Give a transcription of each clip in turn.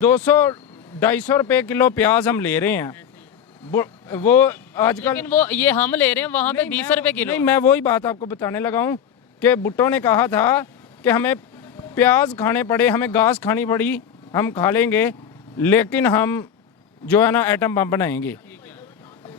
200-250 रुपए प्याज हम ले रहे हैं। वो आजकल, लेकिन वो ये हम ले रहे हैं, वहाँ पे 20 रुपए किलो। नहीं, मैं वही बात आपको बताने लगा हूँ कि भुट्टो ने कहा था कि हमें प्याज खाने पड़े, हमें घास खानी पड़ी, हम खा लेंगे, लेकिन हम जो है ना एटम बम बनाएंगे।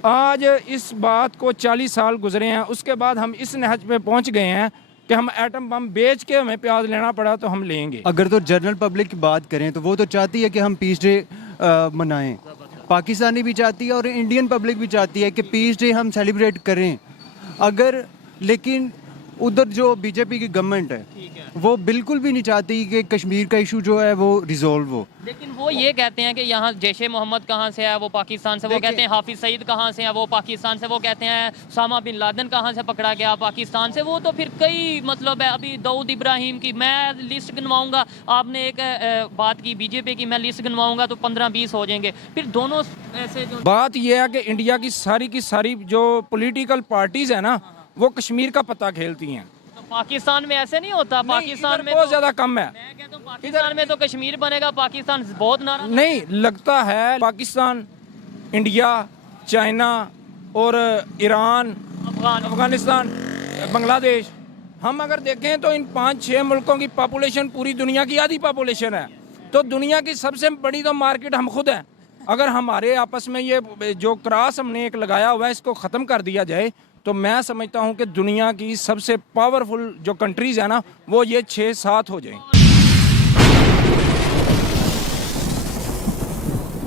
आज इस बात को 40 साल गुजरे हैं, उसके बाद हम इस नहज पे पहुंच गए हैं कि हम एटम बम बेच के हमें प्याज लेना पड़ा तो हम लेंगे। अगर तो जनरल पब्लिक की बात करें तो वो तो चाहती है कि हम पीस डे मनाएं, पाकिस्तानी भी चाहती है और इंडियन पब्लिक भी चाहती है कि पीस डे हम सेलिब्रेट करें। अगर लेकिन उधर जो बीजेपी की गवर्नमेंट है वो बिल्कुल भी नहीं चाहती कि कश्मीर का इशू जो है वो रिजॉल्व हो। लेकिन वो ये कहते हैं कि यहाँ जैश ए मोहम्मद कहाँ से है, वो पाकिस्तान से, वो कहते हैं हाफिज सईद कहाँ से है, वो पाकिस्तान से, वो कहते हैं उसामा बिन लादेन कहाँ से पकड़ा गया, पाकिस्तान से। वो तो फिर कई मतलब है, अभी दाऊद इब्राहिम की मैं लिस्ट गिनवाऊंगा, आपने एक बात की बीजेपी की, मैं लिस्ट गिनवाऊंगा तो 15-20 हो जाएंगे। फिर दोनों ऐसे जो बात यह है कि इंडिया की सारी जो पॉलिटिकल पार्टीज है ना, वो कश्मीर का पता खेलती हैं। तो पाकिस्तान में ऐसे नहीं होता, पाकिस्तान में बहुत ज्यादा कम है। मैं कहता हूँ पाकिस्तान में तो कश्मीर बनेगा, पाकिस्तान बहुत नाराज नहीं लगता है। पाकिस्तान, इंडिया, चाइना और ईरान, अफगानिस्तान, बांग्लादेश, हम अगर देखें तो इन 5-6 मुल्कों की पॉपुलेशन पूरी दुनिया की आधी पॉपुलेशन है। तो दुनिया की सबसे बड़ी तो मार्केट हम खुद हैं। अगर हमारे आपस में ये जो क्रॉस हमने एक लगाया हुआ है इसको ख़त्म कर दिया जाए तो मैं समझता हूं कि दुनिया की सबसे पावरफुल जो कंट्रीज़ है ना वो ये 6-7 हो जाएं।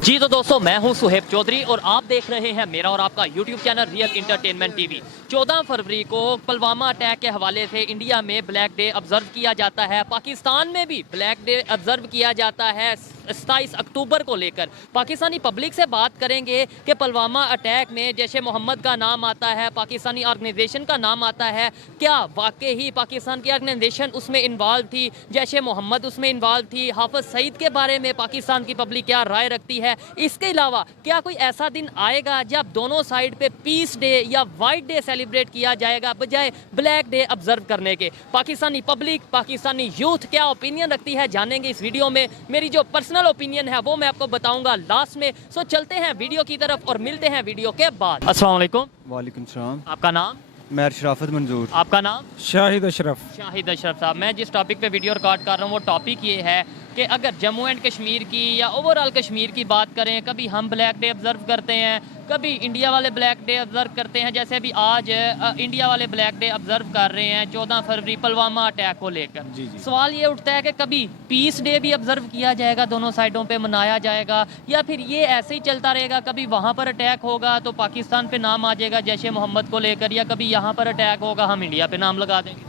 जी तो दोस्तों, मैं हूं सुहेब चौधरी और आप देख रहे हैं मेरा और आपका YouTube channel real entertainment TV. 14 फरवरी को पुलवामा अटैक के हवाले से इंडिया में ब्लैक डे ऑब्जर्व किया जाता है, पाकिस्तान में भी ब्लैक डे ऑब्जर्व किया जाता है 27 अक्टूबर को लेकर। पाकिस्तानी पब्लिक से बात करेंगे कि पुलवामा अटैक में जैश ए मोहम्मद का नाम आता है, पाकिस्तानी ऑर्गेनाइजेशन का नाम आता है। क्या वाकई ही पाकिस्तान की ऑर्गेनाइजेशन उसमें इन्वॉल्व थी, जैश ए मोहम्मद उसमें इन्वॉल्व थी? हाफिज सईद के बारे में पाकिस्तान की पब्लिक क्या राय रखती है? इसके अलावा क्या कोई ऐसा दिन आएगा जब दोनों साइड पे पीस डे या वाइट डे सेलिब्रेट किया जाएगा बजाय ब्लैक डे ऑब्जर्व करने के? पाकिस्तानी पब्लिक, पाकिस्तानी यूथ क्या ओपिनियन रखती है जानेंगे इस वीडियो में। मेरी जो पर्सनल ओपिनियन है वो मैं आपको बताऊंगा लास्ट में। सो चलते हैं वीडियो की तरफ और मिलते हैं वीडियो के बाद। अस्सलाम वालेकुम। वालेकुम सलाम। आपका नाम? मैं शराफत मंजूर। आपका नाम? शाहिद अशरफ। शाहिद अशरफ साहब, मैं जिस टॉपिक पे वीडियो रिकॉर्ड कर रहा हूँ वो टॉपिक ये है कि अगर जम्मू एंड कश्मीर की या ओवरऑल कश्मीर की बात करें, कभी हम ब्लैक डे ऑब्जर्व करते हैं, कभी इंडिया वाले ब्लैक डे ऑब्जर्व करते हैं। जैसे अभी आज इंडिया वाले ब्लैक डे ऑब्जर्व कर रहे हैं 14 फरवरी पुलवामा अटैक को लेकर। सवाल ये उठता है कि कभी पीस डे भी ऑब्जर्व किया जाएगा, दोनों साइडों पे मनाया जाएगा, या फिर ये ऐसे ही चलता रहेगा, कभी वहाँ पर अटैक होगा तो पाकिस्तान पे नाम आ जाएगा जैश ए मोहम्मद को लेकर, या कभी यहाँ पर अटैक होगा हम इंडिया पे नाम लगा देंगे?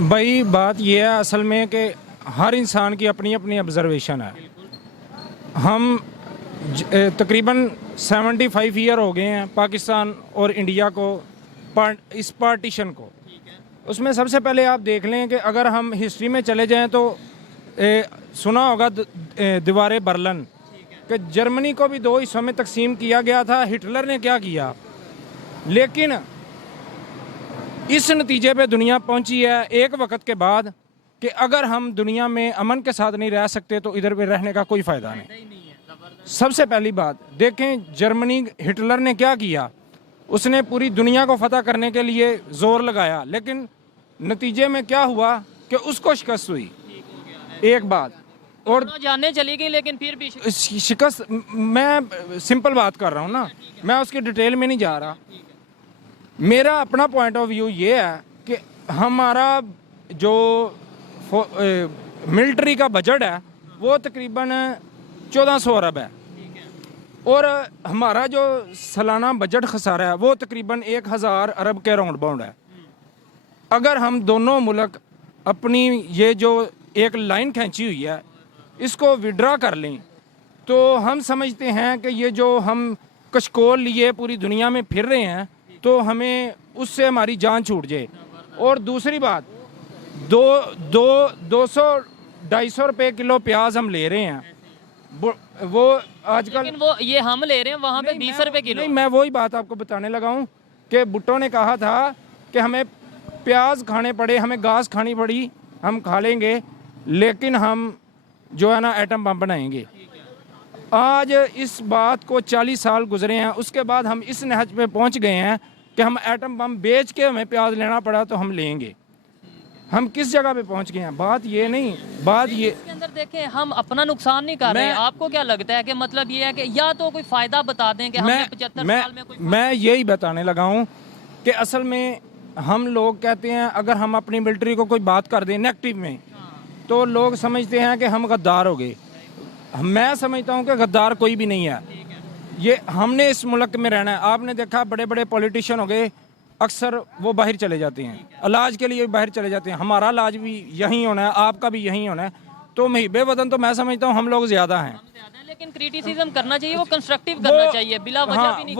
भाई बात यह है असल में कि हर इंसान की अपनी अपनी ऑब्जर्वेशन है। हम तकरीबन 75 ईयर हो गए हैं पाकिस्तान और इंडिया को इस पार्टीशन को। उसमें सबसे पहले आप देख लें कि अगर हम हिस्ट्री में चले जाएं तो सुना होगा दीवार बर्लिन कि जर्मनी को भी 2 हिस्सों में तकसीम किया गया था। हिटलर ने क्या किया, लेकिन इस नतीजे पे दुनिया पहुंची है एक वक्त के बाद कि अगर हम दुनिया में अमन के साथ नहीं रह सकते तो इधर पे रहने का कोई फ़ायदा नहीं। सबसे पहली बात देखें, जर्मनी, हिटलर ने क्या किया, उसने पूरी दुनिया को फतह करने के लिए ज़ोर लगाया, लेकिन नतीजे में क्या हुआ कि उसको शिकस्त हुई। एक बात और जाने चली गई, लेकिन फिर भी शिकस्त, मैं सिंपल बात कर रहा हूँ ना, मैं उसकी डिटेल में नहीं जा रहा। मेरा अपना पॉइंट ऑफ व्यू ये है कि हमारा जो मिलिट्री का बजट है वो तकरीबन 1400 अरब है और हमारा जो सालाना बजट खसारा है वो तकरीबन 1000 अरब के राउंड बाउंड है। अगर हम दोनों मुल्क अपनी ये जो एक लाइन खींची हुई है इसको विड्रा कर लें तो हम समझते हैं कि ये जो हम कशकोल लिए पूरी दुनिया में फिर रहे हैं तो हमें उससे हमारी जान छूट जाए। और दूसरी बात, 200-250 रुपए किलो प्याज हम ले रहे हैं, वो आजकल, लेकिन वो ये हम ले रहे हैं, वहाँ पे 20 रुपए किलो। नहीं, मैं वही बात आपको बताने लगा हूँ कि भुट्टो ने कहा था कि हमें प्याज खाने पड़े, हमें घास खानी पड़ी, हम खा लेंगे, लेकिन हम जो है ना एटम बम बनाएंगे। आज इस बात को 40 साल गुजरे हैं, उसके बाद हम इस नहज पे पहुंच गए हैं कि हम एटम बम बेच के हमें प्याज लेना पड़ा तो हम लेंगे। हम किस जगह पे पहुंच गए हैं? बात ये नहीं, बात ये इसके अंदर देखें हम अपना नुकसान नहीं कर रहे हैं। आपको क्या लगता है कि मतलब ये है कि या तो कोई फायदा बता दें कि हमने 75 साल में कोई मैं यही बताने लगा हूँ कि असल में हम लोग कहते हैं अगर हम अपनी मिलिट्री को कोई बात कर दें नेगेटिव में तो लोग समझते हैं कि हम गद्दार हो गए। मैं समझता हूँ कि गद्दार कोई भी नहीं है। ये हमने इस मुल्क में रहना है। आपने देखा बड़े बड़े पॉलिटिशियन हो गए, अक्सर वो बाहर चले जाते हैं, इलाज के लिए बाहर चले जाते हैं। हमारा इलाज भी यहीं होना है, आपका भी यहीं होना है। तो मुहिब्बे वतन तो मैं समझता हूँ हम लोग ज़्यादा हैं, लेकिन क्रिटिसिज्म करना चाहिए, वो कंस्ट्रक्टिव करना चाहिए, बिला वजह हाँ, भी नहीं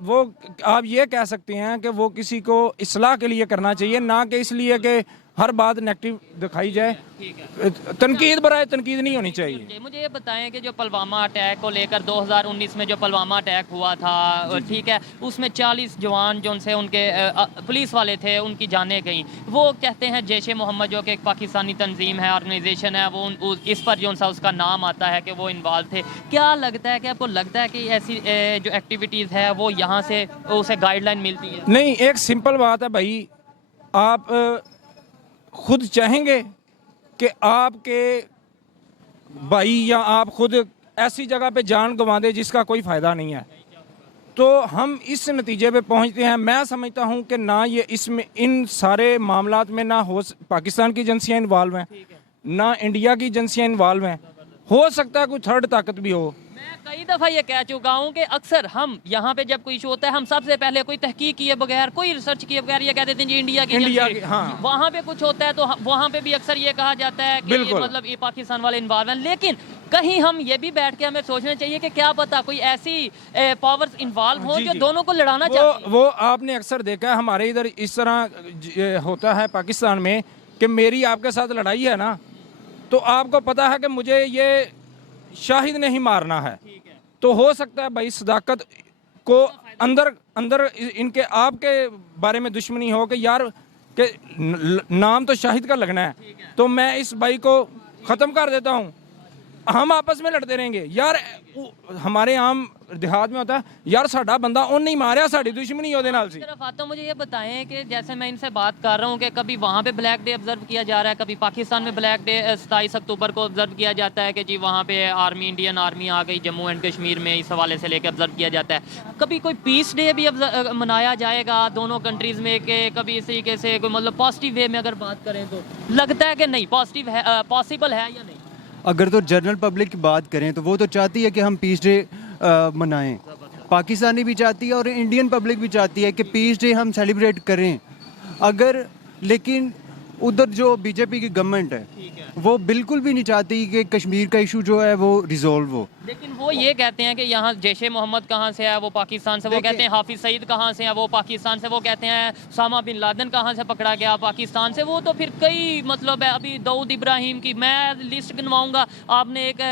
वो आप ये कह सकते हैं कि वो किसी को इस्लाह के लिए करना चाहिए, ना कि इसलिए कि हर बात नेगेटिव दिखाई जाए। तनकीद बराए तनकीद नहीं होनी चाहिए। मुझे ये बताएं कि जो पुलवामा अटैक को लेकर 2019 में जो पुलवामा अटैक हुआ था, ठीक है, उसमें 40 जवान जो उनसे उनके पुलिस वाले थे उनकी जानें गई। वो कहते हैं जैश ए मोहम्मद जो कि एक पाकिस्तानी तंजीम है, ऑर्गेनाइजेशन है, वो इस पर जो सा उसका नाम आता है कि वो इन्वॉल्व थे। क्या लगता है कि आपको लगता है कि ऐसी जो एक्टिविटीज़ है वो यहाँ से उसे गाइडलाइन मिलती है? नहीं, एक सिंपल बात है भाई, आप खुद चाहेंगे कि आपके भाई या आप खुद ऐसी जगह पे जान गंवा दे जिसका कोई फ़ायदा नहीं है, तो हम इस नतीजे पे पहुंचते हैं। मैं समझता हूं कि ना ये इसमें इन सारे मामलात में ना पाकिस्तान की एजेंसियां इन्वॉल्व हैं, ना इंडिया की एजेंसियां इन्वॉल्व हैं। हो सकता है कोई थर्ड ताकत भी हो। मैं कई दफ़ा ये कह चुका हूँ कि अक्सर हम यहाँ पे जब कोई इशू होता है हम सबसे पहले कोई तहकीक किए बगैर, कोई रिसर्च किए बगैर ये कह देते हैं जी इंडिया की हाँ। वहाँ पे कुछ होता है तो वहाँ पे भी अक्सर ये कहा जाता है कि ये मतलब ये पाकिस्तान वाले इन्वॉल्व हैं। लेकिन कहीं हम ये भी बैठ के हमें सोचना चाहिए कि क्या पता कोई ऐसी पावर्स इन्वॉल्व हो जो दोनों को लड़ाना चाहती। वो आपने अक्सर देखा है हमारे इधर इस तरह होता है पाकिस्तान में कि मेरी आपके साथ लड़ाई है ना, तो आपको पता है कि मुझे ये शाहिद नहीं मारना है, तो हो सकता है भाई सदाकत को अंदर अंदर इनके आपके बारे में दुश्मनी हो कि यार के नाम तो शाहिद का लगना है, तो मैं इस भाई को ख़त्म कर देता हूँ। हम आपस में लड़ते रहेंगे यार। हमारे आम देहात में होता है यार साडा बंदा उन नहीं मारिया, साड़ी दुश्मनी होने नाल सी। सिर्फ आता मुझे ये बताएं कि जैसे मैं इनसे बात कर रहा हूँ कि कभी वहाँ पे ब्लैक डे ऑब्जर्व किया जा रहा है, कभी पाकिस्तान में ब्लैक डे 27 अक्टूबर को ऑब्जर्व किया जाता है कि जी वहाँ पे आर्मी, इंडियन आर्मी आ गई जम्मू एंड कश्मीर में, इस हवाले से लेकर ऑब्जर्व किया जाता है। कभी कोई पीस डे भी मनाया जाएगा दोनों कंट्रीज़ में कि कभी इस तरीके से कोई मतलब पॉजिटिव वे में अगर बात करें तो लगता है कि नहीं पॉजिटिव है, पॉसिबल है या नहीं? अगर तो जनरल पब्लिक की बात करें तो वो तो चाहती है कि हम पीस डे मनाएं। पाकिस्तानी भी चाहती है और इंडियन पब्लिक भी चाहती है कि पीस डे हम सेलिब्रेट करें। अगर लेकिन उधर जो बीजेपी की गवर्नमेंट है वो बिल्कुल भी नहीं चाहती कि कश्मीर का इशू जो है वो रिजॉल्व हो। लेकिन वो ये कहते हैं कि यहाँ जैश ए मोहम्मद कहाँ से है, वो पाकिस्तान से। वो कहते हैं हाफिज सईद कहाँ से है, वो पाकिस्तान से। वो कहते हैं उसामा बिन लादेन कहाँ से पकड़ा गया, पाकिस्तान से। वो तो फिर कई मतलब है, अभी दाऊद इब्राहिम की मैं लिस्ट गिनवाऊंगा, आपने एक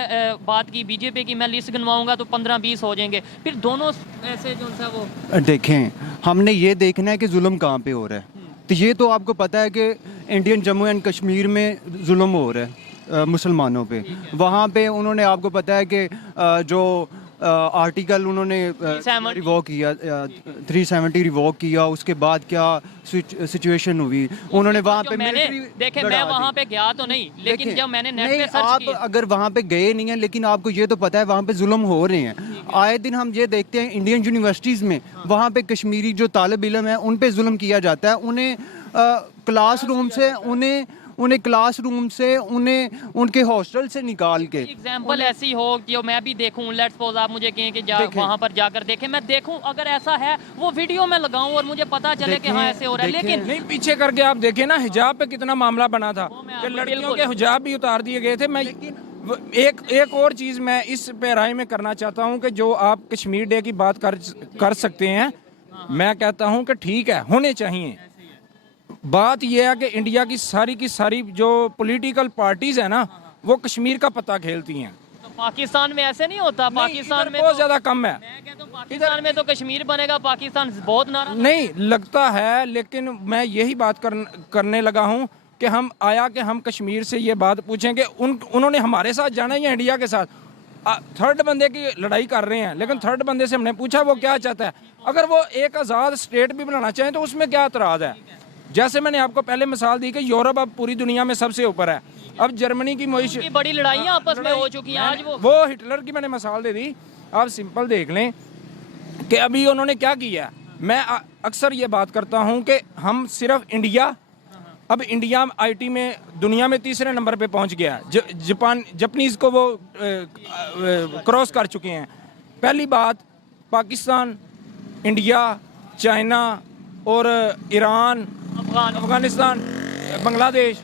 बात की बीजेपी की, मैं लिस्ट गिनवाऊंगा तो 15-20 हो जाएंगे। फिर दोनों ऐसे जो सा वो देखें, हमने ये देखना है कि जुल्म कहाँ पे हो रहा है। तो ये तो आपको पता है कि इंडियन जम्मू एंड कश्मीर में जुल्म हो रहा है मुसलमानों पे। वहाँ पे उन्होंने, आपको पता है कि जो आर्टिकल उन्होंने रिवॉक किया, 370 रिवॉक किया, उसके बाद क्या सिचुएशन हुई, उन्होंने वहाँ पे देखे। मैं वहाँ पे गया तो नहीं, लेकिन जब मैंने नेट पे सर्च आप किया, अगर वहाँ पे गए नहीं हैं लेकिन आपको ये तो पता है वहाँ पे जुल्म हो रहे हैं। आए दिन हम ये देखते हैं इंडियन यूनिवर्सिटीज़ में वहाँ पे कश्मीरी जो तालिब इल्म है उन पे जुल्म किया जाता है। उन्हें क्लासरूम से उन्हें क्लासरूम से उन्हें उनके हॉस्टल से निकाल के एग्जाम्पल ऐसी हो जो मैं भी देखूं। लेट्स सपोज आप मुझे कहें कि वहाँ पर जाकर देखें, मैं देखूं, अगर ऐसा है वो वीडियो में लगाऊं और मुझे पता चले कि हाँ ऐसे हो रहा है। लेकिन नहीं, पीछे करके आप देखें ना, हिजाब पे कितना मामला बना था कि लड़कियों के हिजाब भी उतार दिए गए थे। मैं एक और चीज़ मैं इस पे राय में करना चाहता हूँ कि जो आप कश्मीर डे की बात कर सकते हैं, मैं कहता हूँ कि ठीक है, होने चाहिए। बात यह है कि इंडिया की सारी जो पॉलिटिकल पार्टीज है ना वो कश्मीर का पता खेलती हैं। तो पाकिस्तान में ऐसे नहीं होता। पाकिस्तान में बहुत ज्यादा कम है। मैं कहता हूं पाकिस्तान में तो कश्मीर बनेगा, पाकिस्तान बहुत नाराज नहीं लगता है। लेकिन मैं यही बात करने लगा हूं कि हम आया कि हम कश्मीर से ये बात पूछें कि उन्होंने हमारे साथ जाना है या इंडिया के साथ। थर्ड बंदे की लड़ाई कर रहे हैं, लेकिन थर्ड बंदे से हमने पूछा वो क्या चाहता है। अगर वो एक आज़ाद स्टेट भी बनाना चाहें तो उसमें क्या एतराज़ है। जैसे मैंने आपको पहले मिसाल दी कि यूरोप अब पूरी दुनिया में सबसे ऊपर है। अब जर्मनी की की बड़ी लड़ाइयाँ आपस में हो चुकी हैं आज वो हिटलर की मैंने मिसाल दे दी। आप सिंपल देख लें कि अभी उन्होंने क्या किया। मैं अक्सर ये बात करता हूँ कि हम सिर्फ इंडिया, अब इंडिया आईटी में दुनिया में तीसरे नंबर पे पहुंच गया। जापानीज़ को वो क्रॉस कर चुके हैं। पहली बात, पाकिस्तान, इंडिया, चाइना और ईरान, अफगानिस्तान, बांग्लादेश,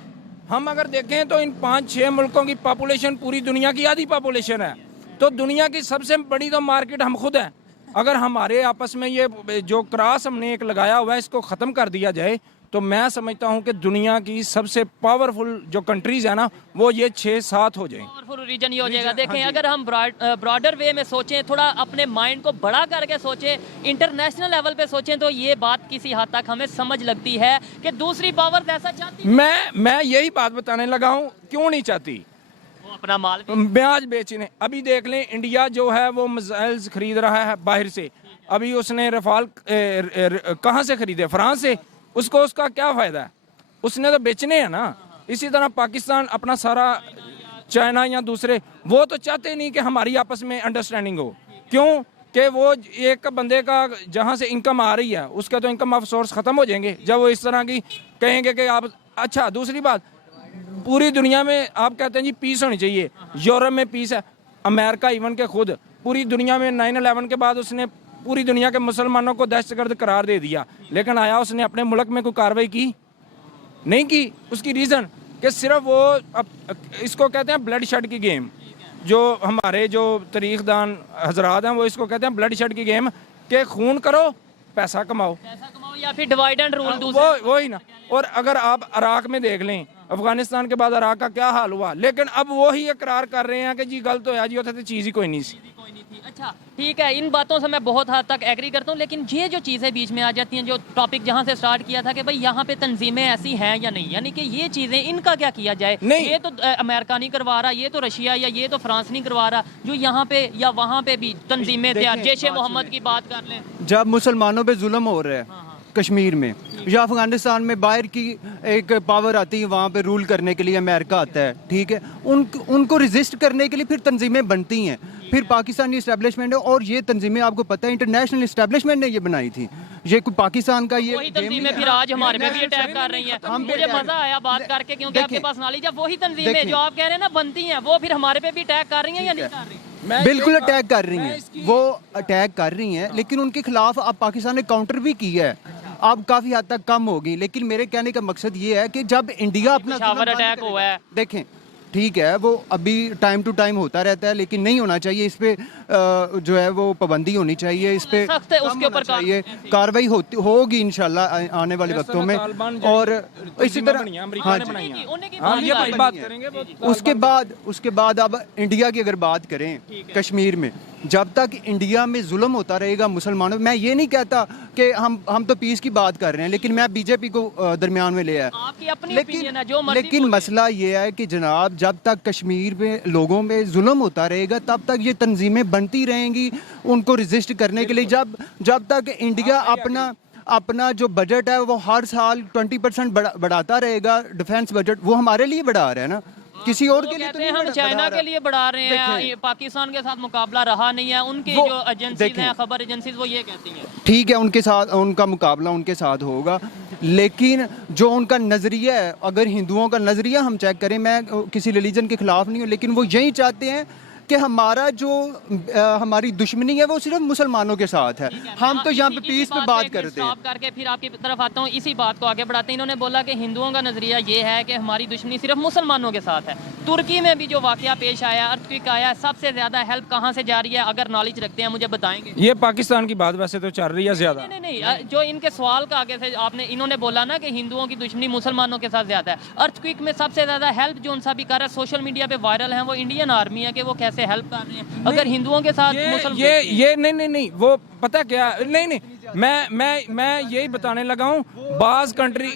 हम अगर देखें तो इन 5-6 मुल्कों की पॉपुलेशन पूरी दुनिया की आधी पॉपुलेशन है। तो दुनिया की सबसे बड़ी तो मार्केट हम खुद हैं। अगर हमारे आपस में ये जो क्रॉस हमने एक लगाया हुआ है इसको ख़त्म कर दिया जाए तो मैं समझता हूं कि दुनिया की सबसे पावरफुल जो कंट्रीज है ना वो ये 6-7 हो जाएं। पावरफुल रीजन ही हो जाएगा। देखें अगर हम ब्रॉडर वे में सोचें, थोड़ा अपने माइंड को बड़ा करके सोचें, इंटरनेशनल लेवल पे सोचें तो ये बात किसी हद तक हमें समझ लगती है कि दूसरी पावर्स ऐसा चाहती है। मैं यही बात बताने लगा हूँ, क्यों नहीं चाहती। वो अपना माल ब्याज बेचने। अभी देख लें इंडिया जो है वो मिसाइल्स खरीद रहा है बाहर से। अभी उसने रफाल कहाँ से खरीदे? फ्रांस से। उसको उसका क्या फ़ायदा है? उसने तो बेचने हैं ना। इसी तरह पाकिस्तान अपना सारा, चाइना या दूसरे, वो तो चाहते नहीं कि हमारी आपस में अंडरस्टैंडिंग हो। क्यों कि वो एक बंदे का जहाँ से इनकम आ रही है उसका तो इनकम ऑफ सोर्स ख़त्म हो जाएंगे जब वो इस तरह की कहेंगे कि आप। अच्छा, दूसरी बात, पूरी दुनिया में आप कहते हैं जी पीस होनी चाहिए। यूरोप में पीस है, अमेरिका इवन के खुद पूरी दुनिया में 9/11 के बाद उसने पूरी दुनिया के मुसलमानों को दहशतगर्द करार दे दिया, लेकिन आया उसने अपने मुल्क में कोई कार्रवाई की नहीं की। उसकी रीज़न कि सिर्फ वो इसको कहते हैं ब्लड शेड की गेम। जो हमारे जो तारीखदान हजरात हैं वो इसको कहते हैं ब्लड शेड की गेम कि खून करो पैसा कमाओ या फिर डिवाइड एंड रूल। वो ही ना। और अगर आप इराक में देख लें, अफगानिस्तान के बाद इराक का क्या हाल हुआ, लेकिन अब वो ही इकरार कर रहे हैं कि जी गलत होया जी, उसे तो चीज़ ही कोई नहीं सी। अच्छा ठीक है, इन बातों से मैं बहुत हद तक एग्री करता हूँ, लेकिन ये जो चीज़ें बीच में आ जाती हैं, जो टॉपिक जहाँ से स्टार्ट किया था कि भाई यहाँ पे तंजीमें ऐसी हैं या नहीं, यानी कि ये चीज़ें इनका क्या किया जाए। नहीं। ये तो अमेरिका नहीं करवा रहा, ये तो रशिया या ये तो फ्रांस नहीं करवा रहा, जो यहाँ पे या वहाँ पे भी तंजीमें तैयार, जैश ए मोहम्मद की बात कर लें। जब मुसलमानों पे जुल्म हो रहा है कश्मीर में या अफगानिस्तान में, बाहर की एक पावर आती है वहाँ पे रूल करने के लिए, अमेरिका आता है, ठीक है, उनको रिजिस्ट करने के लिए फिर तंजीमें बनती हैं। फिर पाकिस्तानी इस्टेब्लिशमेंट है, और ये तंजीमें आपको पता है इंटरनेशनल इस्टेब्लिशमेंट ने ये बनाई थी। ये कोई पाकिस्तान का ये वही तंजीमें फिर आज हमारे पे भी अटैक कर रही हैं। मुझे मजा आया बात करके, क्योंकि आपके पास नॉलेज है। वही तंजीमें जो आप कह रहे हैं ना बनती हैं, वो फिर हमारे पे भी अटैक कर रही हैं या नहीं कर रही? बिल्कुल अटैक कर रही हैं, वो अटैक कर रही हैं, लेकिन उनके खिलाफ अब पाकिस्तान ने काउंटर भी किया है। अब काफ़ी हद तक कम होगी, लेकिन मेरे कहने का मकसद ये है कि जब इंडिया अपना अटैक हुआ है, देखें ठीक है, वो अभी टाइम टू टाइम होता रहता है, लेकिन नहीं होना चाहिए। इस पे जो है वो पाबंदी होनी चाहिए, इस पे उसके ऊपर चाहिए कार्रवाई होगी इंशाल्लाह आने वाले वक्तों में। और इसी तरह उसके बाद अब इंडिया की अगर बात करें कश्मीर में, जब तक इंडिया में जुल्म होता रहेगा मुसलमानों, मैं ये नहीं कहता कि हम तो पीस की बात कर रहे हैं, लेकिन मैं बीजेपी को दरमियान में ले आया। लेकिन मसला ये है कि जनाब जब तक कश्मीर में लोगों में जुल्म होता रहेगा तब तक ये तंजीमें बनती रहेंगी उनको रेजिस्ट करने के लिए। जब तक इंडिया अपना जो बजट है वो हर साल 20% बढ़ाता रहेगा, डिफेंस बजट वो हमारे लिए बढ़ा रहा है ना, किसी और के लिए तो नहीं। हम चाइना के लिए बढ़ा रहे हैं, पाकिस्तान के साथ मुकाबला रहा नहीं है। उनकी जो एजेंसीज हैं, खबर एजेंसीज, वो ये कहती हैं ठीक है उनके साथ उनका मुकाबला उनके साथ होगा, लेकिन जो उनका नज़रिया है, अगर हिंदुओं का नज़रिया हम चेक करें, मैं किसी रिलीजन के खिलाफ नहीं हूँ, लेकिन वो यही चाहते हैं कि हमारा जो हमारी दुश्मनी है वो सिर्फ मुसलमानों के साथ है। हम तो यहाँ पे पीस पे बात करते हैं। करके फिर आपकी तरफ आता हूँ, इसी बात को आगे बढ़ाते हैं। इन्होंने बोला कि हिंदुओं का नजरिया ये है कि हमारी दुश्मनी सिर्फ मुसलमानों के साथ है। तुर्की में भी जो वाकया पेश आया, अर्थक्वेक आया, सबसे ज्यादा हेल्प कहाँ से जा रही है? अगर नॉलेज रखते हैं मुझे बताएंगे। ये पाकिस्तान की बात वैसे तो चल रही है ज्यादा। नहीं, जो इनके सवाल का आगे से आपने इन्होंने बोला ना कि हिंदुओं की दुश्मनी मुसलमानों के साथ ज्यादा है। अर्थक्वेक में सबसे ज्यादा हेल्प जो उनसा भी कर रहा है, सोशल मीडिया पे वायरल है, वो इंडियन आर्मी है कि वो कैसे हेल्प कर रहे हैं। अगर हिंदुओं के साथ ये नहीं वो पता क्या, नहीं मैं यही बताने लगा हूँ। बाज कंट्री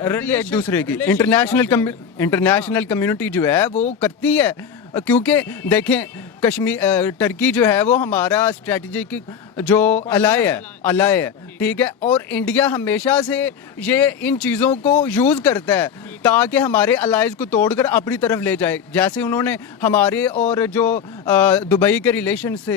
एक दूसरे की इंटरनेशनल कम्युनिटी जो है वो करती है, क्योंकि देखें कश्मीर टर्की जो है वो हमारा स्ट्रेटजिक जो अलाय है, ठीक है, और इंडिया हमेशा से ये इन चीज़ों को यूज़ करता है ताकि हमारे अलाइज को तोड़कर अपनी तरफ ले जाए। जैसे उन्होंने हमारे और जो दुबई के रिलेशन से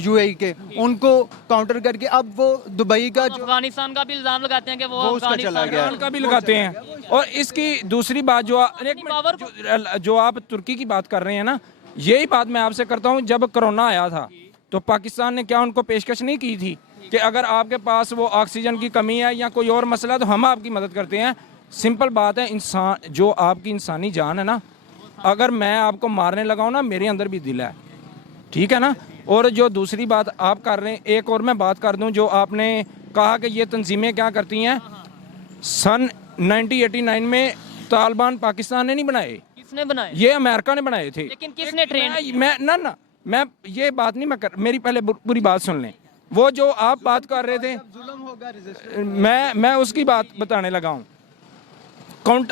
यूएई के उनको काउंटर करके अब वो दुबई का जो अफगानिस्तान का भी इल्जाम लगाते हैं कि वो उसका चला गया ईरान का भी लगाते हैं। और इसकी दूसरी बात जो आप तुर्की की बात कर रहे हैं ना, यही बात मैं आपसे करता हूँ। जब कोरोना आया था तो पाकिस्तान ने क्या उनको पेशकश नहीं की थी कि अगर आपके पास वो ऑक्सीजन की कमी है या कोई और मसला तो हम आपकी मदद करते हैं। सिंपल बात है, इंसान जो आपकी इंसानी जान है ना, अगर मैं आपको मारने लगाऊं ना, मेरे अंदर भी दिल है, ठीक है ना। और जो दूसरी बात आप कर रहे हैं, एक और मैं बात कर दूं, जो आपने कहा कि ये तंजीमें क्या करती हैं। सन 1989 में तालिबान पाकिस्तान ने नहीं बनाए, किसने बनाए? ये अमेरिका ने बनाए थे। लेकिन किसने ट्रेन? मैं ये बात नहीं मैं कर, मेरी पहले पूरी बात सुन लें। वो जो आप बात कर रहे थे, मैं उसकी बात बताने लगा हूँ।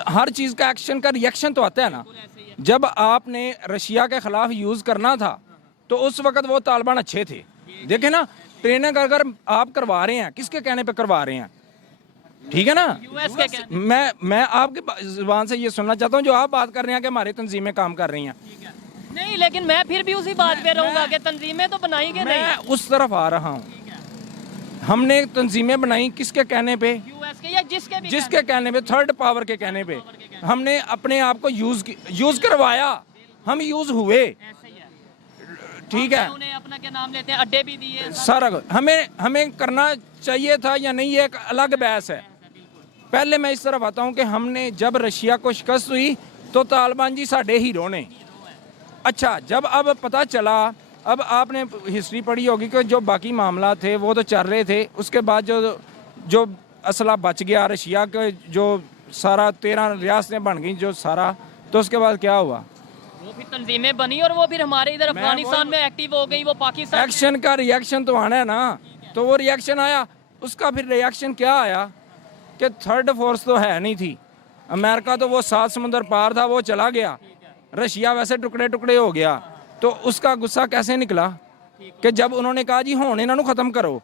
हर चीज़ का एक्शन का रिएक्शन तो आता है ना। जब आपने रशिया के खिलाफ यूज़ करना था तो उस वक्त वो तालिबान अच्छे थे। देखे ना, ट्रेनिंग अगर आप करवा रहे हैं, किसके कहने पे करवा रहे हैं, ठीक है ना। यूएस के कहने। मैं आपकी जुबान से ये सुनना चाहता हूँ जो आप बात कर रहे हैं कि हमारी तंजीमें काम कर रही हैं। नहीं, लेकिन मैं फिर भी उसी बात पे रहूंगा कि तंजीमें तो बनाई कि नहीं। मैं उस तरफ आ रहा हूँ। हमने तंजीमें बनाई किसके कहने पे? यूएस के या जिसके कहने पे, थर्ड पावर के कहने पे। हमने अपने आप को यूज करवाया, हम यूज हुए, ठीक है। उन्हें अपना क्या नाम लेते हैं, अड्डे भी दिए सारा हमें करना चाहिए था या नहीं, ये एक अलग बहस है। पहले मैं इस तरफ आता हूँ कि हमने जब रशिया को शिकस्त हुई तो तालिबान जी साढ़े हीरो ने। अच्छा, जब अब पता चला, अब आपने हिस्ट्री पढ़ी होगी कि जो बाकी मामला थे वो तो चल रहे थे, उसके बाद जो असला बच गया रशिया के, जो सारा 13 रियासतें बन गई जो सारा, तो उसके बाद क्या हुआ? वो फिर तंजीमें बनी और वो फिर हमारे इधर अफगानिस्तान में एक्टिव हो गई। वो पाकिस्तान एक्शन का रिएक्शन तो आना है ना, तो वो रिएक्शन आया। उसका फिर रिएक्शन क्या आया कि थर्ड फोर्स तो है नहीं थी। अमेरिका तो वो 7 समुंदर पार था, वो चला गया। रशिया वैसे टुकड़े टुकड़े हो गया। तो उसका गुस्सा कैसे निकला कि जब उन्होंने कहा जी हुण इन्हों खत्म करो,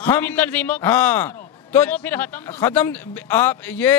हम तंजीमों हाँ, तो फिर खत्म। आप ये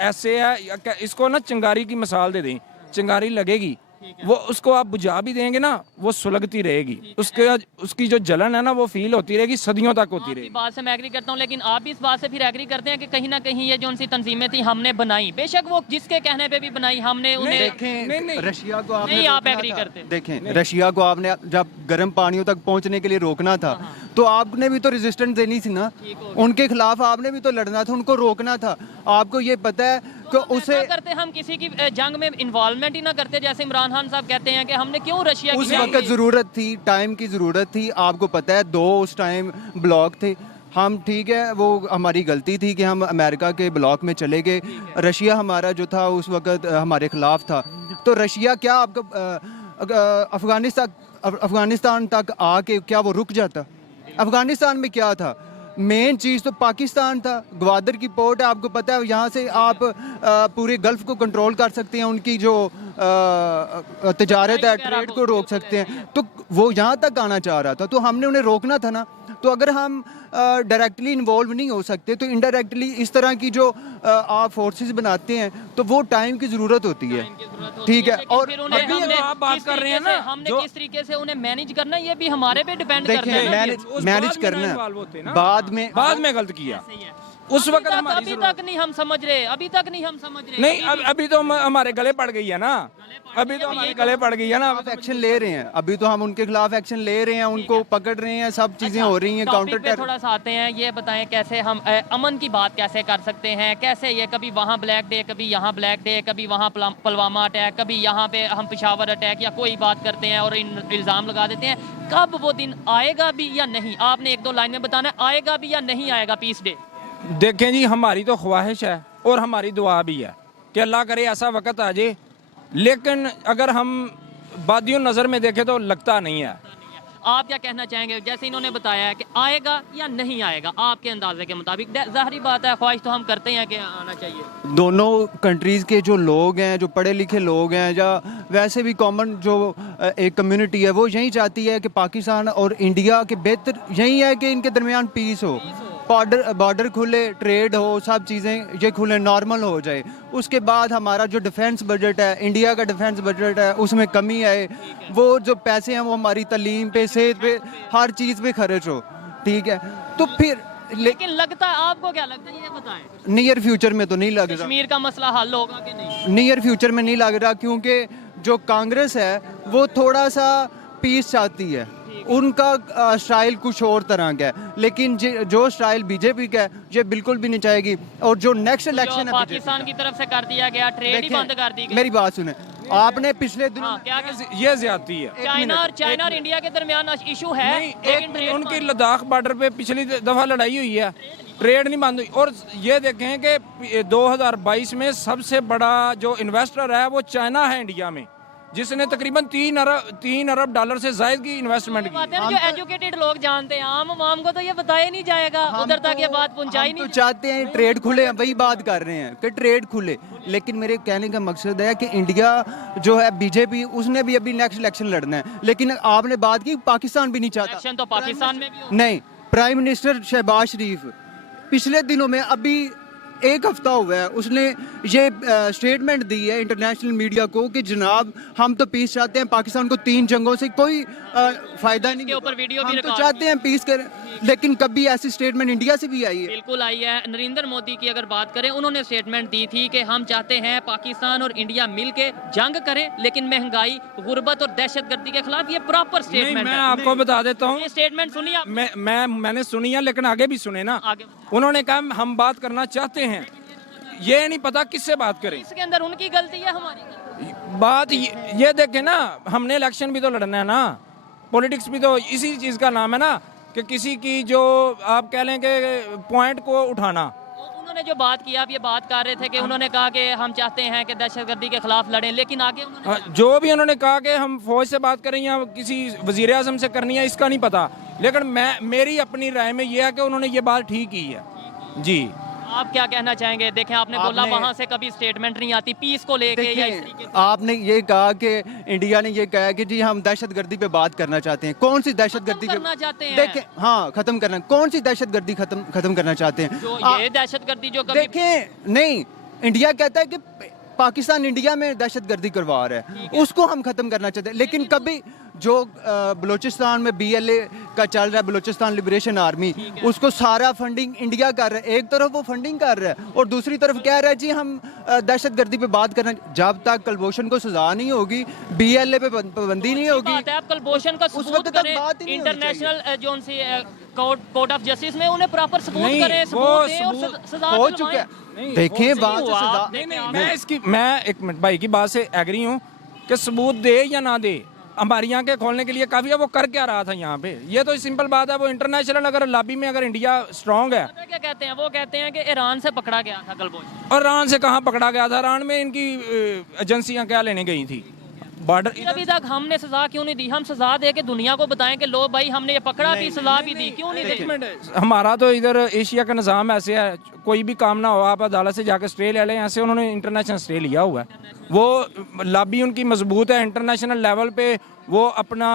ऐसे है, इसको ना चिंगारी की मिसाल दे दें। चिंगारी लगेगी, वो उसको आप बुझा भी देंगे ना, वो सुलगती रहेगी। उसकी जो जलन है ना, वो फील होती रहेगी, सदियों तक होती रहेगी। बात से मैं एग्री करता हूँ, लेकिन आप भी इस बात से फिर एग्री करते हैं कि कहीं ना कहीं ये जो उनसी तंजीमें थी हमने बनाई, बेशक वो जिसके कहने पे भी बनाई, हमने उन्हें देखें रशिया को आपने नहीं, आप रोकना एग्री था। करते। देखें रशिया को आपने जब गर्म पानियों तक पहुंचने के लिए रोकना था, तो आपने भी तो रेजिस्टेंस देनी थी ना, उनके खिलाफ आपने भी तो लड़ना था, उनको रोकना था। आपको ये पता है कि उसे करते हम किसी की जंग में इन्वॉल्वमेंट ही ना करते, जैसे इमरान खान साहब कहते हैं कि हमने क्यों रशिया उस वक्त जरूरत थी, टाइम की जरूरत थी। आपको पता है 2 उस टाइम ब्लॉक थे हम, ठीक है, वो हमारी गलती थी कि हम अमेरिका के ब्लॉक में चले गए। रशिया हमारा जो था उस वक्त हमारे खिलाफ था। तो रशिया क्या आपको अफगानिस्तान तक आके क्या वो रुक जाता? अफगानिस्तान में क्या था? मेन चीज़ तो पाकिस्तान था। ग्वादर की पोर्ट है, आपको पता है, यहाँ से आप पूरे गल्फ को कंट्रोल कर सकते हैं, उनकी जो तिजारत है, ट्रेड को रोक सकते हैं। तो वो यहाँ तक आना चाह रहा था, तो हमने उन्हें रोकना था ना। तो अगर हम डायरेक्टली इन्वॉल्व नहीं हो सकते तो इनडायरेक्टली इस तरह की जो आप फोर्सेस बनाते हैं, तो वो टाइम की ज़रूरत होती है, ठीक है। और आप बात कर रहे हैं ना, हमने किस तरीके से उन्हें मैनेज करना, ये भी हमारे पे डिपेंड करता है। मैनेज करना बाद में गलत किया उस वक्त अभी तक नहीं हम समझ रहे, अभी तक नहीं हम समझ रहे। नहीं, अभी तो हमारे गले पड़ गई है ना, अभी तो हमारे गले पड़ गई है ना। आप एक्शन ले रहे हैं, अभी तो हम उनके खिलाफ एक्शन ले रहे हैं, उनको पकड़ रहे हैं, सब चीजें हो रही हैं। काउंटर पे थोड़ा सा आते हैं, ये बताएं कैसे हम अमन की बात कैसे कर सकते हैं? कैसे ये कभी वहाँ ब्लैक डे, कभी यहाँ ब्लैक डे, कभी वहाँ पुलवामा अटैक, कभी यहाँ पे हम पेशावर अटैक या कोई बात करते हैं और इल्ज़ाम लगा देते हैं। कब वो दिन आएगा भी या नहीं? आपने 1-2 लाइन में बताना, आएगा भी या नहीं आएगा पीस डे? देखें जी, हमारी तो ख्वाहिश है और हमारी दुआ भी है कि अल्लाह करे ऐसा वक्त आ जाए, लेकिन अगर हम बादियों नज़र में देखें तो लगता नहीं है। आप क्या कहना चाहेंगे? जैसे इन्होंने बताया है कि आएगा या नहीं आएगा आपके अंदाजे के मुताबिक, ज़ाहिरी बात है ख्वाहिश तो हम करते हैं कि आना चाहिए। दोनों कंट्रीज़ के जो लोग हैं, जो पढ़े लिखे लोग हैं, या वैसे भी कॉमन जो एक कम्युनिटी है, वो यही चाहती है कि पाकिस्तान और इंडिया के बेहतर यही है कि इनके दरमियान पीस हो, बॉर्डर खुले, ट्रेड हो, सब चीज़ें ये खुले, नॉर्मल हो जाए। उसके बाद हमारा जो डिफेंस बजट है, इंडिया का डिफेंस बजट है, उसमें कमी आए, वो जो पैसे हैं वो हमारी तालीम पे, सेहत पे, हर चीज़ पे खर्च हो, ठीक है। तो फिर लेकिन लगता है, आपको क्या लगता है, ये बताएं, नियर फ्यूचर में तो नहीं लग रहा, कश्मीर का मसला हल होगा कि नहीं? नियर फ्यूचर में नहीं लग रहा, क्योंकि जो कांग्रेस है वो थोड़ा सा पीस चाहती है, उनका स्टाइल कुछ और तरह का है, लेकिन जो स्टाइल बीजेपी का है ये बिल्कुल भी नहीं चाहेगी। और जो नेक्स्ट इलेक्शन है पाकिस्तान की तरफ से कर दिया गया, ट्रेड ही बंद कर दी गई। मेरी बात सुने, आपने पिछले दिनों क्या ये ज्यादती है। चाइना और इंडिया के दरमियान इशू है, लेकिन ट्रेड उनकी लद्दाख बॉर्डर पे पिछली दफा लड़ाई हुई है, ट्रेड नहीं बंद हुई। और ये देखें कि 2022 में सबसे बड़ा जो इन्वेस्टर है वो चाइना है इंडिया में, जिसने तकरीबन 3 अरब डॉलर से ज्यादा की इन्वेस्टमेंट की। बात है ना, जो एजुकेटेड लोग जानते हैं, आम आवाम को तो ये बताया नहीं जाएगा, उधर तक ये बात पहुंचाई नहीं। तो चाहते हैं ट्रेड खुले, हम वही बात कर रहे हैं कि ट्रेड खुले, लेकिन मेरे कहने का मकसद है कि इंडिया जो है बीजेपी, उसने भी अभी नेक्स्ट इलेक्शन लड़ना है, लेकिन आपने बात की पाकिस्तान भी नहीं चाहता। इलेक्शन तो पाकिस्तान में भी हो। नहीं, प्राइम मिनिस्टर शहबाज शरीफ पिछले दिनों में, अभी एक हफ्ता हुआ है, उसने ये स्टेटमेंट दी है इंटरनेशनल मीडिया को कि जनाब हम तो पीस चाहते हैं, पाकिस्तान को 3 जंगों से कोई फायदा नहीं, के ऊपर वीडियो भी हम तो रिकॉर्ड चाहते हैं पीस करें, लेकिन कभी ऐसी स्टेटमेंट इंडिया से भी आई है? बिल्कुल आई है। नरेंद्र मोदी की अगर बात करें, उन्होंने स्टेटमेंट दी थी कि हम चाहते हैं पाकिस्तान और इंडिया मिलके जंग करें, लेकिन महंगाई, गुर्बत और दहशतगर्दी के खिलाफ। ये प्रॉपर स्टेटमेंट मैं है। आपको बता देता हूँ, ये स्टेटमेंट सुनी आप? मैंने सुनी है, लेकिन आगे भी सुने ना। आगे उन्होंने कहा हम बात करना चाहते हैं, ये नहीं पता किससे बात करें। इसके अंदर उनकी गलती है, हमारी गलती? बात ये देखें ना, हमने इलेक्शन भी तो लड़ना है ना, पॉलिटिक्स भी तो इसी चीज़ का नाम है ना, कि किसी की जो आप कह लें कि पॉइंट को उठाना। उन्होंने जो बात की, आप ये बात कर रहे थे कि उन्होंने कहा कि हम चाहते हैं कि दहशतगर्दी के खिलाफ लड़ें, लेकिन आगे उन्होंने जो भी उन्होंने कहा कि हम फौज से बात करें या किसी वजीर आजम से करनी है, इसका नहीं पता, लेकिन मेरी अपनी राय में यह है कि उन्होंने ये बात ठीक की है। जी, आप क्या कहना चाहेंगे? देखें, आपने बोला वहां से कभी स्टेटमेंट नहीं आती पीस को लेके या इस तरीके से। आपने ये कहा कि इंडिया ने ये कहा कि जी हम दहशतगर्दी पे बात करना चाहते हैं। कौन सी दहशतगर्दी करना चाहते हैं? देखें, हाँ, खत्म करना, कौन सी दहशतगर्दी खत्म करना चाहते हैं? जो ये दहशतगर्दी जो कभी देखें, नहीं, इंडिया कहता है कि पाकिस्तान इंडिया में दहशतगर्दी करवा रहा है, उसको हम खत्म करना चाहते हैं, लेकिन कभी जो बलूचिस्तान में BLA का चल रहा है, बलूचिस्तान लिबरेशन आर्मी, उसको सारा फंडिंग इंडिया कर रहा है। एक तरफ वो फंडिंग कर रहा है और दूसरी तरफ कह रहा है जी हम दहशतगर्दी पे बात करना। जब तक कुलभूषण को सजा नहीं होगी, BLA पे पाबंदी नहीं होगी, बात है, आप कुलभूषण का उस सबूत वक्त तक करें, बात ही नहीं होनी इंटरनेशनल जो उनसे कोर्ट ऑफ जस्टिस में उन्हें प्रॉपर सबूत नहीं, करें, वो सबूत दें और सबूत सजा हो दिलवाएं। चुका है। नहीं, देखें, वो बात से हुआ, सजा देखें, मैं एक मिनट भाई की बात से एग्री हूँ कि सबूत दे या ना दे, हमारी आंखें खोलने के लिए काफी है। वो कर क्या रहा था यहाँ पे, ये तो सिंपल बात है। वो इंटरनेशनल अगर लॉबी में अगर इंडिया स्ट्रांग है, पता क्या कहते हैं? वो कहते हैं कि ईरान से पकड़ा गया था कुलभूषण। और ईरान से कहाँ पकड़ा गया था? ईरान में इनकी एजेंसियां क्या लेने गई थी? बॉर्डर अभी तक हमने सजा क्यों नहीं दी? हम सजा दे के दुनिया को बताएं कि लो भाई हमने ये पकड़ा भी, सजा भी दी, क्यों नहीं दी? हमारा तो इधर एशिया का निज़ाम ऐसे है, कोई भी काम ना हो आप अदालत से जाकर स्टे ले लें। यहाँ से उन्होंने इंटरनेशनल स्टे लिया हुआ है, वो लॉबी उनकी मजबूत है इंटरनेशनल लेवल पे। वो अपना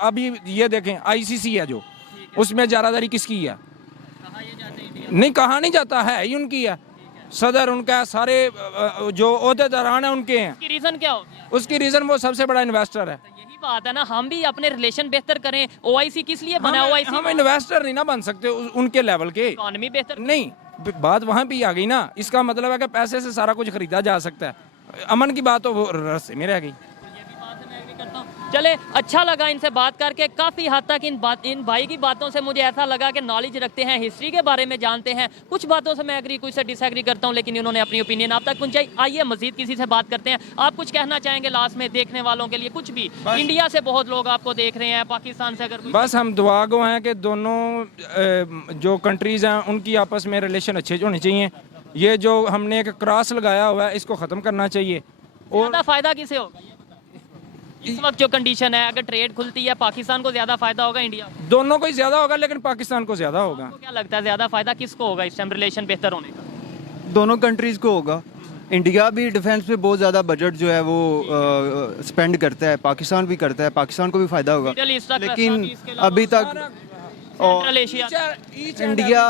अभी ये देखें, ICC है जो, उसमें जारादारी किसकी है? नहीं, कहा नहीं जाता है, ही उनकी है। सदर उनका है, सारे जो ओहदेदारान है उनके हैं। उसकी रीजन क्या होगी? उसकी रीजन वो सबसे बड़ा इन्वेस्टर है। यही बात है ना, हम भी अपने रिलेशन बेहतर करें। OIC किस लिए बना? OIC हम इन्वेस्टर नहीं ना बन सकते उनके लेवल के। इकोनॉमी बेहतर नहीं, बात वहाँ पे आ गई ना। इसका मतलब है कि पैसे से सारा कुछ खरीदा जा सकता है। अमन की बात तो वो रस्ते में रह गई। चले, अच्छा लगा इनसे बात करके। काफ़ी हद तक इन भाई की बातों से मुझे ऐसा लगा कि नॉलेज रखते हैं, हिस्ट्री के बारे में जानते हैं। कुछ बातों से मैं एग्री, कुछ से डिसएग्री करता हूं, लेकिन इन्होंने अपनी ओपिनियन आप तक पहुंचाई। आइए मजीद किसी से बात करते हैं। आप कुछ कहना चाहेंगे लास्ट में देखने वालों के लिए? कुछ भी, इंडिया से बहुत लोग आपको देख रहे हैं, पाकिस्तान से अगर बस हम दुआ गो हैं कि दोनों जो कंट्रीज़ हैं उनकी आपस में रिलेशन अच्छे होने चाहिए। ये जो हमने एक क्रॉस लगाया हुआ है, इसको ख़त्म करना चाहिए। और ज़्यादा फ़ायदा किसे होगा? इस वक्त जो कंडीशन है, अगर ट्रेड खुलती है पाकिस्तान को ज़्यादा फायदा होगा इंडिया को? दोनों को ही ज़्यादा होगा, लेकिन पाकिस्तान को ज़्यादा होगा। आपको क्या लगता है ज़्यादा फायदा किसको होगा इस टाइम रिलेशन बेहतर होने का? दोनों कंट्रीज़ को होगा। इंडिया भी डिफेंस पे बहुत ज़्यादा बजट जो है वो स्पेंड करता है, पाकिस्तान भी करता है, पाकिस्तान को भी फ़ायदा होगा। मिडल ईस्ट तक, लेकिन इसके अलावा अभी तक सेंट्रल एशिया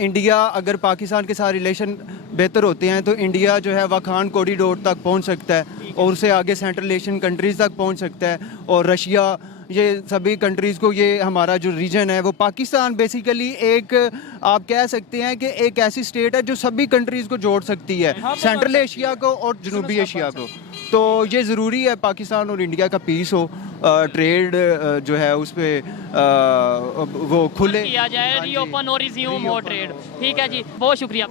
इंडिया अगर पाकिस्तान के साथ रिलेशन बेहतर होते हैं तो इंडिया जो है वाखान कॉरिडोर तक पहुंच सकता है और उससे आगे सेंट्रल एशियन कंट्रीज़ तक पहुंच सकता है, और रशिया, ये सभी कंट्रीज़ को, ये हमारा जो रीजन है वो पाकिस्तान बेसिकली एक, आप कह सकते हैं कि एक ऐसी स्टेट है जो सभी कंट्रीज़ को जोड़ सकती है, सेंट्रल एशिया को और जनूबी एशिया को। तो ये ज़रूरी है पाकिस्तान और इंडिया का पीस हो, ट्रेड जो है उस पर वो खुले किया जाए, रीओपन और रिज्यूम हो ट्रेड। ठीक है जी, बहुत शुक्रिया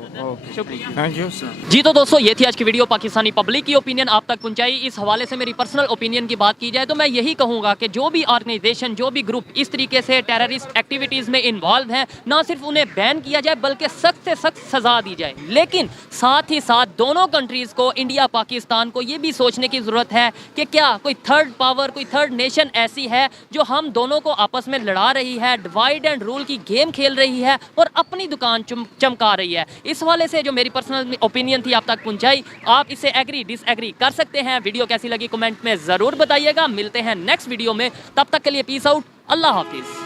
शुक्रिया। Thank you sir. जी तो दोस्तों, ये थी आज की वीडियो। पाकिस्तानी पब्लिक की ओपिनियन आप तक पहुंचाई। इस हवाले से मेरी पर्सनल ओपिनियन की बात की जाए तो मैं यही कहूंगा कि जो भी ऑर्गेनाइजेशन, जो भी ग्रुप इस तरीके से टेररिस्ट एक्टिविटीज़ में इन्वॉल्व हैं, ना सिर्फ उन्हें बैन किया जाए बल्कि सख्त से सख्त सजा दी जाए। लेकिन साथ ही साथ दोनों कंट्रीज़ को, इंडिया पाकिस्तान को, ये भी सोचने की ज़रूरत है कि क्या कोई थर्ड पावर, कोई थर्ड नेशन ऐसी है जो हम दोनों को आपस में लड़ा रही है, डिवाइड एंड रूल की गेम खेल रही है और अपनी दुकान चमका रही है। इस हवाले से जो मेरी पर्सनल ओपिनियन थी आप तक पहुंचाई। आप इससे एग्री डिसएग्री कर सकते हैं। वीडियो कैसी लगी कमेंट में ज़रूर बताइएगा। मिलते हैं नेक्स्ट वीडियो में, तब तक के लिए पीस आउट, अल्लाह हाफिज़।